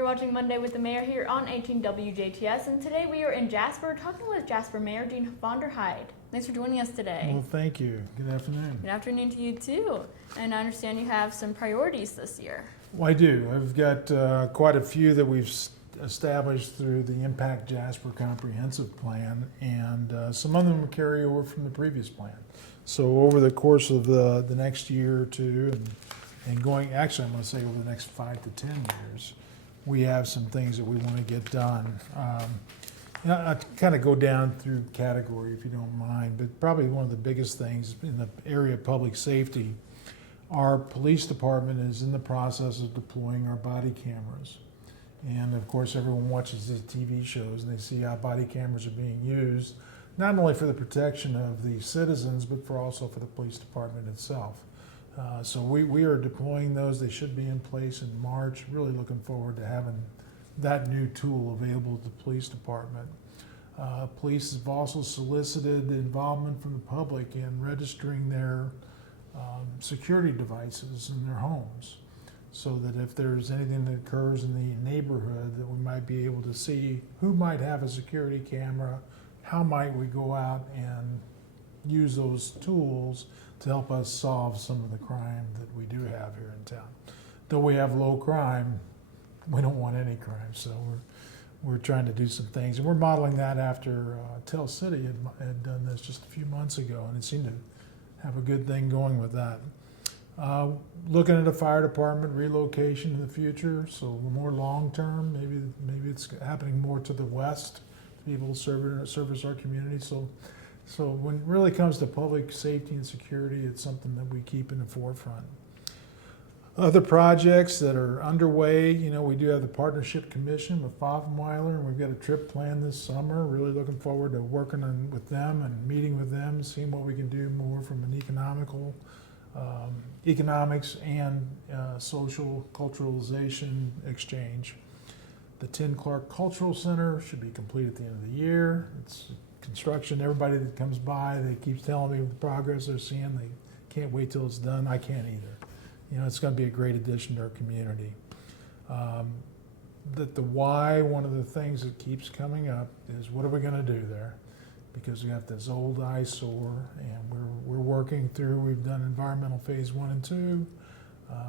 You're watching Monday with the Mayor here on 18 WJTS, and today we are in Jasper talking with Jasper Mayor Dean Vonderheide. Thanks for joining us today. Well, thank you. Good afternoon. Good afternoon to you too. And I understand you have some priorities this year. Well, I do. I've got quite a few that we've established through the Impact Jasper Comprehensive Plan, and some of them will carry over from the previous plan. So over the course of the next year or two, and going, actually I'm going to say over the next 5 to 10 years, we have some things that we want to get done. I kind of go down through category if you don't mind, but probably one of the biggest things in the area of public safety, our police department is in the process of deploying our body cameras. And of course everyone watches the TV shows and they see how body cameras are being used, not only for the protection of the citizens, but also for the police department itself. So we are deploying those. They should be in place in March. Really looking forward to having that new tool available to the police department. Police have also solicited involvement from the public in registering their security devices in their homes, so that if there's anything that occurs in the neighborhood, that we might be able to see who might have a security camera, how might we go out and use those tools to help us solve some of the crime that we do have here in town. Though we have low crime, we don't want any crime, so we're trying to do some things. And we're modeling that after Tell City had done this just a few months ago, and it seemed to have a good thing going with that. Looking at a fire department relocation in the future, so more long-term, maybe it's happening more to the west to be able to service our community. So when it really comes to public safety and security, it's something that we keep in the forefront. Other projects that are underway, we do have the Partnership Commission with Foffenweiler, and we've got a trip planned this summer. Really looking forward to working with them and meeting with them, seeing what we can do more from an economics and social culturalization exchange. The Tin Clark Cultural Center should be complete at the end of the year. It's construction. Everybody that comes by, they keep telling me the progress they're seeing. They can't wait till it's done. I can't either. It's going to be a great addition to our community. The why, one of the things that keeps coming up is what are we going to do there? Because we got this old eyesore, and we're working through. We've done environmental phase 1 and 2.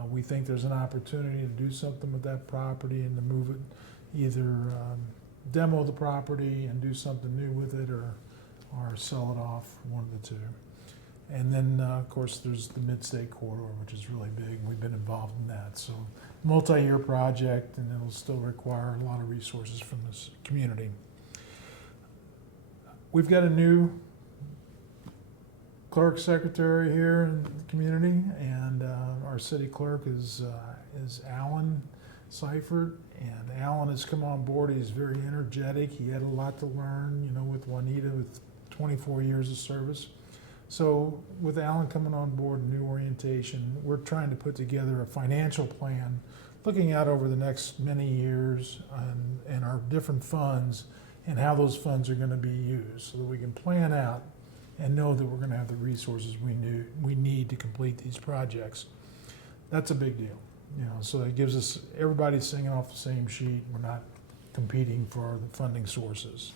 We think there's an opportunity to do something with that property and to move it, either demo the property and do something new with it, or sell it off, one of the two. And then, of course, there's the Mid-State Corridor, which is really big. We've been involved in that. So, multi-year project, and it'll still require a lot of resources from this community. We've got a new clerk secretary here in the community, and our city clerk is Alan Seifert. And Alan has come on board. He's very energetic. He had a lot to learn, with Juanita with 24 years of service. So with Alan coming on board, new orientation, we're trying to put together a financial plan, looking out over the next many years and our different funds and how those funds are going to be used, so that we can plan out and know that we're going to have the resources we need to complete these projects. That's a big deal. So it gives us, everybody's singing off the same sheet. We're not competing for the funding sources.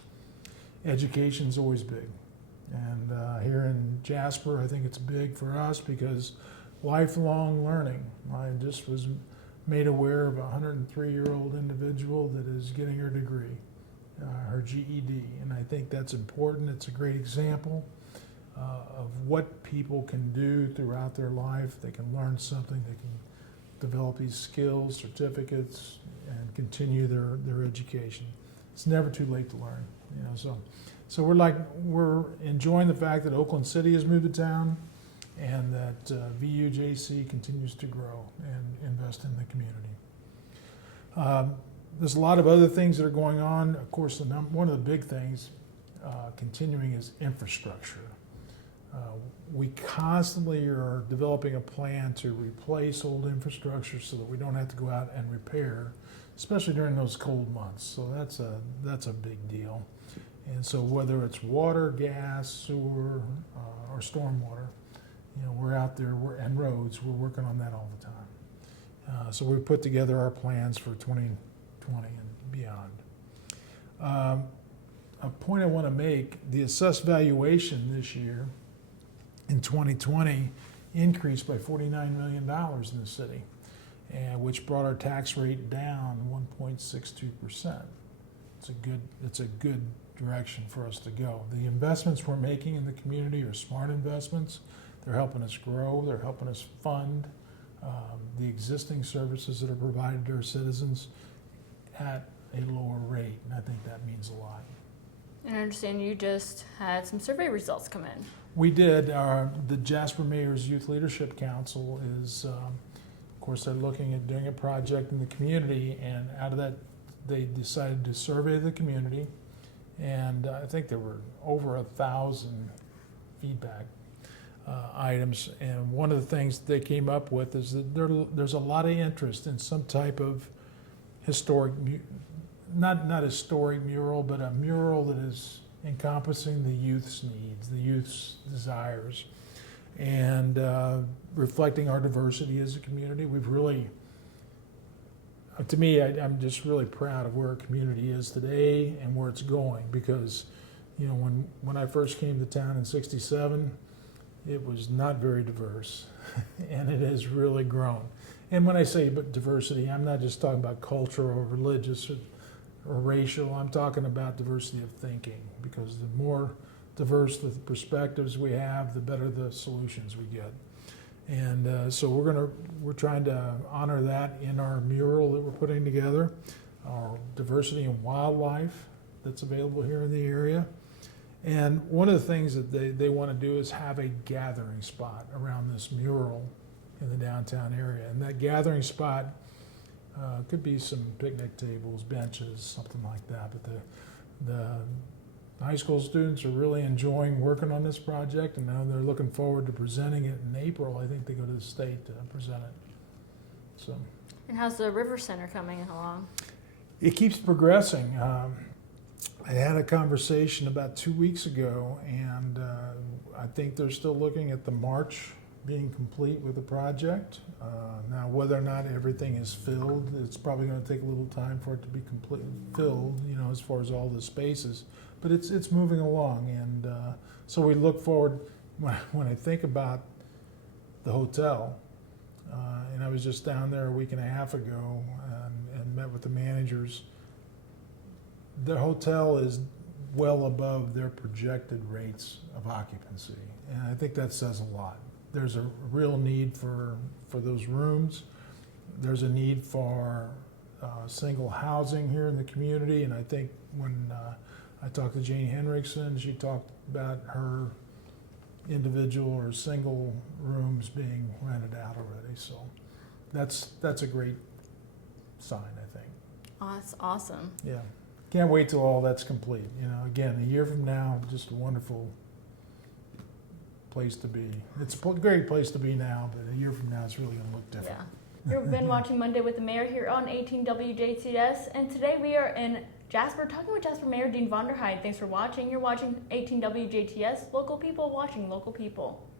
Education's always big. And here in Jasper, I think it's big for us because lifelong learning. I just was made aware of a 103-year-old individual that is getting her degree, her GED. And I think that's important. It's a great example of what people can do throughout their life. They can learn something. They can develop these skills, certificates, and continue their education. It's never too late to learn, So we're enjoying the fact that Oakland City has moved to town, and that WJTS continues to grow and invest in the community. There's a lot of other things that are going on. Of course, one of the big things continuing is infrastructure. We constantly are developing a plan to replace old infrastructure so that we don't have to go out and repair, especially during those cold months. So that's a big deal. And so whether it's water, gas, sewer, or stormwater, we're out there, and roads, we're working on that all the time. So we put together our plans for 2020 and beyond. A point I want to make, the assessed valuation this year in 2020 increased by $49 million in the city, and which brought our tax rate down 1.62%. It's a good direction for us to go. The investments we're making in the community are smart investments. They're helping us grow. They're helping us fund the existing services that are provided to our citizens at a lower rate, and I think that means a lot. And I understand you just had some survey results come in. We did. The Jasper Mayor's Youth Leadership Council is, of course, they're looking at doing a project in the community, and out of that, they decided to survey the community, and I think there were over 1,000 feedback items, and one of the things they came up with is that there's a lot of interest in some type of historic, not historic mural, but a mural that is encompassing the youth's needs, the youth's desires, and reflecting our diversity as a community. We've really, to me, I'm just really proud of where our community is today and where it's going, because, you know, when I first came to town in '67, it was not very diverse, and it has really grown. And when I say diversity, I'm not just talking about cultural or religious or racial. I'm talking about diversity of thinking, because the more diverse the perspectives we have, the better the solutions we get. And so we're trying to honor that in our mural that we're putting together, our diversity in wildlife that's available here in the area. And one of the things that they want to do is have a gathering spot around this mural in the downtown area. And that gathering spot could be some picnic tables, benches, something like that. But the high school students are really enjoying working on this project, and now they're looking forward to presenting it in April. I think they go to the state to present it. So. And how's the River Center coming along? It keeps progressing. I had a conversation about 2 weeks ago, and I think they're still looking at the March being complete with the project. Now, whether or not everything is filled, it's probably going to take a little time for it to be completely filled, you know, as far as all the spaces. But it's moving along, and so we look forward. When I think about the hotel, and I was just down there a week and a half ago and met with the managers. The hotel is well above their projected rates of occupancy, and I think that says a lot. There's a real need for those rooms. There's a need for single housing here in the community, and I think when I talked to Jane Henriksen, she talked about her individual or single rooms being rented out already. So that's a great sign, I think. Oh, that's awesome. Yeah. Can't wait till all that's complete. You know, again, a year from now, just a wonderful place to be. It's a great place to be now, but a year from now, it's really going to look different. Yeah. You've been watching Monday with the Mayor here on 18 WJTS, and today we are in Jasper talking with Jasper Mayor Dean Vonderheide. Thanks for watching. You're watching 18 WJTS, local people watching local people.